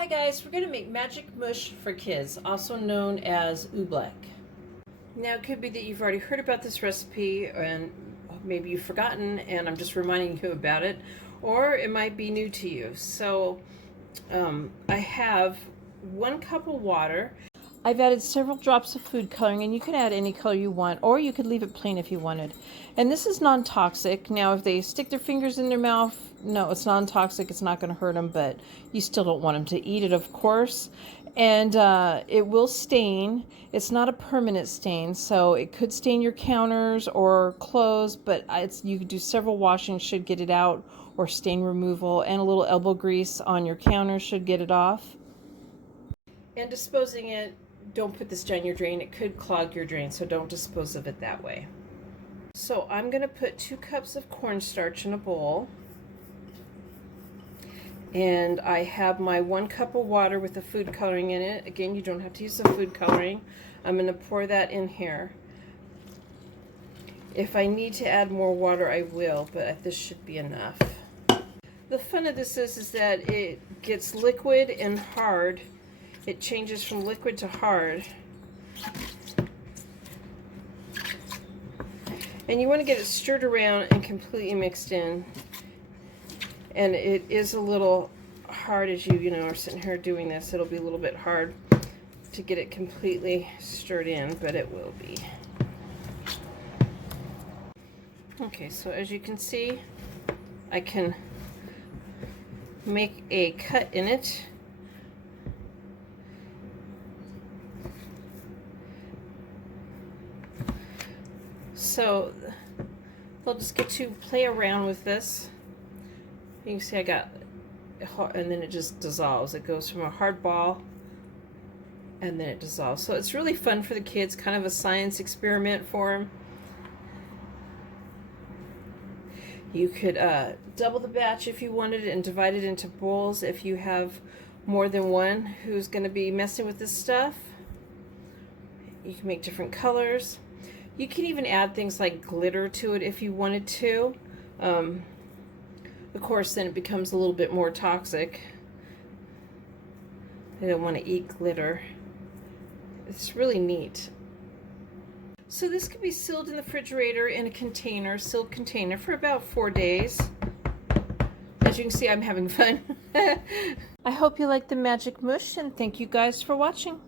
Hi guys, we're going to make magic mush for kids, also known as Oobleck. Now it could be that you've already heard about this recipe and maybe you've forgotten and I'm just reminding you about it, or it might be new to you. So I have 1 cup of water. I've added several drops of food coloring, and you can add any color you want, or you could leave it plain if you wanted. And this is non-toxic. Now if they stick their fingers in their mouth, no, it's non-toxic, it's not going to hurt them, but you still don't want them to eat it, of course. And it will stain. It's not a permanent stain, so it could stain your counters or clothes, but you could do several washings, should get it out, or stain removal, and a little elbow grease on your counter should get it off. And disposing it, don't put this down your drain. It could clog your drain, so don't dispose of it that way. So I'm going to put 2 cups of cornstarch in a bowl. And I have my 1 cup of water with the food coloring in it. Again, you don't have to use the food coloring. I'm going to pour that in here. If I need to add more water, I will, but this should be enough. The fun of this is that it gets liquid and hard. It changes from liquid to hard. And you want to get it stirred around and completely mixed in. And it is a little hard as you are sitting here doing this. It'll be a little bit hard to get it completely stirred in, but it will be. Okay, so as you can see, I can make a cut in it. So I'll just get to play around with this. You can see I got, and then it just dissolves. It goes from a hard ball and then it dissolves. So it's really fun for the kids, kind of a science experiment for them. You could double the batch if you wanted and divide it into bowls if you have more than one who's going to be messing with this stuff. You can make different colors. You can even add things like glitter to it if you wanted to. Of course, then it becomes a little bit more toxic. I don't want to eat glitter. It's really neat. So this can be sealed in the refrigerator in a container, sealed container, for about 4 days. As you can see, I'm having fun. I hope you like the magic mush, and thank you guys for watching.